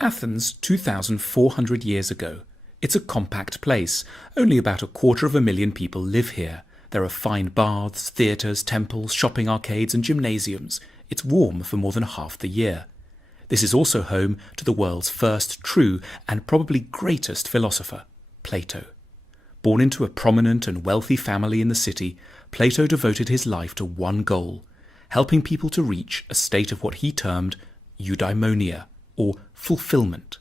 Athens 2,400 years ago. It's a compact place. Only about 250,000 people live here. There are fine baths, theatres, temples, shopping arcades and gymnasiums. It's warm for more than half the year. This is also home to the world's first true and probably greatest philosopher, Plato. Born into a prominent and wealthy family in the city, Plato devoted his life to one goal, helping people to reach a state of what he termed eudaimonia, or fulfillment.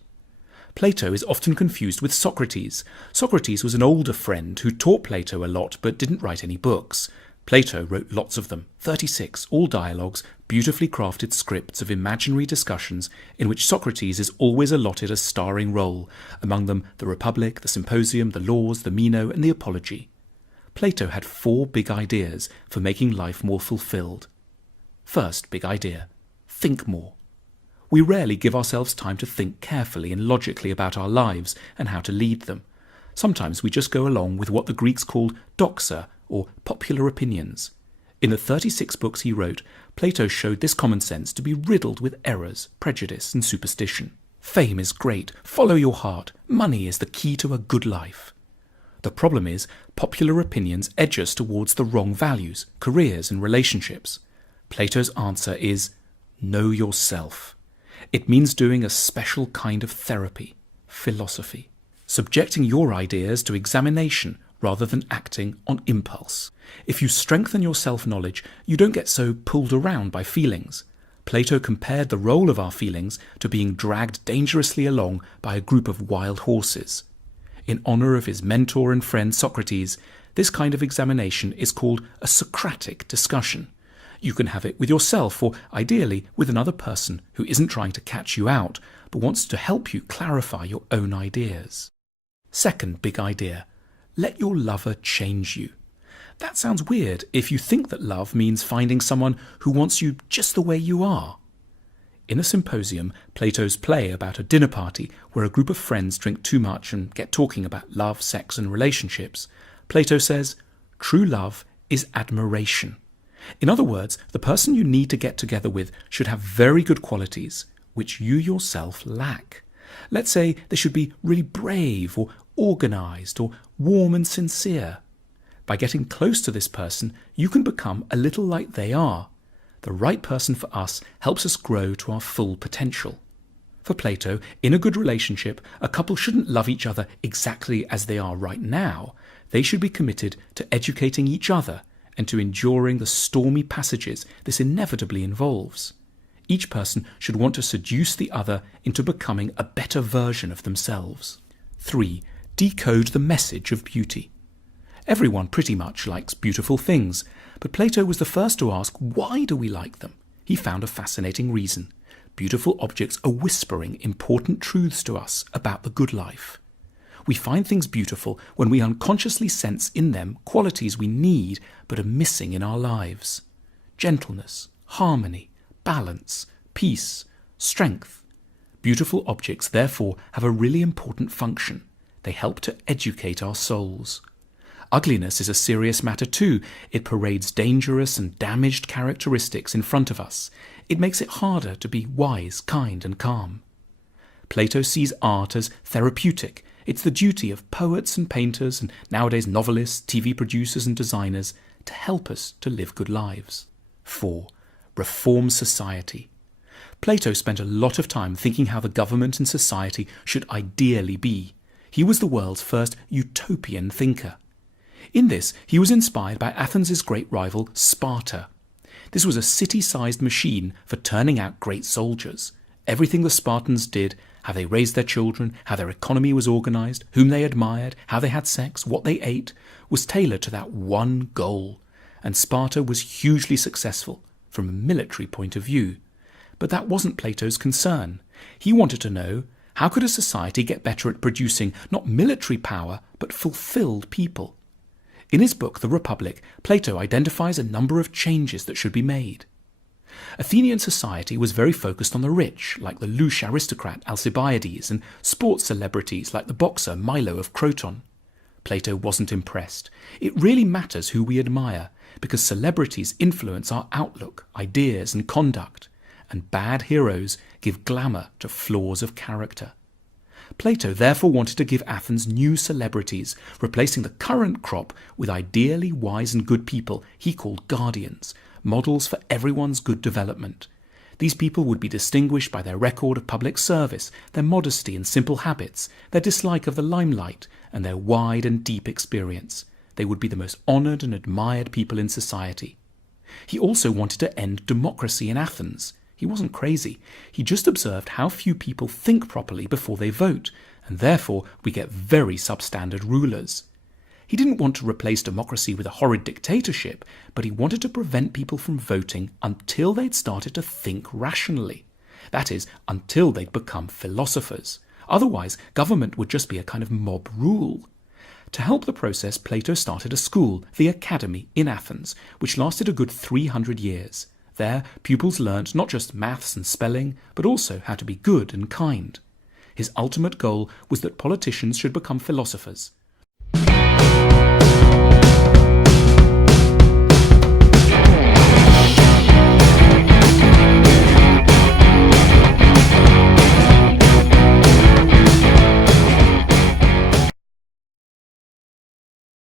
Plato is often confused with Socrates. Socrates was an older friend who taught Plato a lot but didn't write any books. Plato wrote lots of them, 36, all dialogues, beautifully crafted scripts of imaginary discussions in which Socrates is always allotted a starring role, among them the Republic, the Symposium, the Laws, the Meno and the Apology. Plato had 4 big ideas for making life more fulfilled. First big idea, think more. We rarely give ourselves time to think carefully and logically about our lives and how to lead them. Sometimes we just go along with what the Greeks called doxa, or popular opinions. In the 36 books he wrote, Plato showed this common sense to be riddled with errors, prejudice and superstition. Fame is great, follow your heart, money is the key to a good life. The problem is, popular opinions edge us towards the wrong values, careers and relationships. Plato's answer is, know yourself. It means doing a special kind of therapy, philosophy, subjecting your ideas to examination rather than acting on impulse. If you strengthen your self-knowledge, you don't get so pulled around by feelings. Plato compared the role of our feelings to being dragged dangerously along by a group of wild horses. In honour of his mentor and friend Socrates, this kind of examination is called a Socratic discussion. You can have it with yourself or, ideally, with another person who isn't trying to catch you out, but wants to help you clarify your own ideas. Second big idea, let your lover change you. That sounds weird if you think that love means finding someone who wants you just the way you are. In a Symposium, Plato's play about a dinner party where a group of friends drink too much and get talking about love, sex and relationships, Plato says, true love is admiration. In other words, the person you need to get together with should have very good qualities, which you yourself lack. Let's say they should be really brave or organised or warm and sincere. By getting close to this person, you can become a little like they are. The right person for us helps us grow to our full potential. For Plato, in a good relationship, a couple shouldn't love each other exactly as they are right now. They should be committed to educating each other and to enduring the stormy passages this inevitably involves. Each person should want to seduce the other into becoming a better version of themselves. 3. Decode the message of beauty. Everyone pretty much likes beautiful things, but Plato was the first to ask, why do we like them? He found a fascinating reason. Beautiful objects are whispering important truths to us about the good life. We find things beautiful when we unconsciously sense in them qualities we need but are missing in our lives. Gentleness, harmony, balance, peace, strength. Beautiful objects, therefore, have a really important function. They help to educate our souls. Ugliness is a serious matter too. It parades dangerous and damaged characteristics in front of us. It makes it harder to be wise, kind and calm. Plato sees art as therapeutic. It's the duty of poets and painters and nowadays novelists, TV producers and designers to help us to live good lives. 4. Reform society. Plato spent a lot of time thinking how the government and society should ideally be. He was the world's first utopian thinker. In this, he was inspired by Athens' great rival, Sparta. This was a city-sized machine for turning out great soldiers. Everything the Spartans did, how they raised their children, how their economy was organised, whom they admired, how they had sex, what they ate, was tailored to that one goal. And Sparta was hugely successful from a military point of view. But that wasn't Plato's concern. He wanted to know, how could a society get better at producing not military power, but fulfilled people? In his book, The Republic, Plato identifies a number of changes that should be made. Athenian society was very focused on the rich, like the louche aristocrat Alcibiades, and sports celebrities like the boxer Milo of Croton. Plato wasn't impressed. It really matters who we admire, because celebrities influence our outlook, ideas and conduct, and bad heroes give glamour to flaws of character. Plato therefore wanted to give Athens new celebrities, replacing the current crop with ideally wise and good people he called guardians, models for everyone's good development. These people would be distinguished by their record of public service, their modesty and simple habits, their dislike of the limelight, and their wide and deep experience. They would be the most honoured and admired people in society. He also wanted to end democracy in Athens. He wasn't crazy. He just observed how few people think properly before they vote, and therefore we get very substandard rulers. He didn't want to replace democracy with a horrid dictatorship, but he wanted to prevent people from voting until they'd started to think rationally. That is, until they'd become philosophers. Otherwise, government would just be a kind of mob rule. To help the process, Plato started a school, the Academy, in Athens, which lasted a good 300 years. There, pupils learnt not just maths and spelling, but also how to be good and kind. His ultimate goal was that politicians should become philosophers.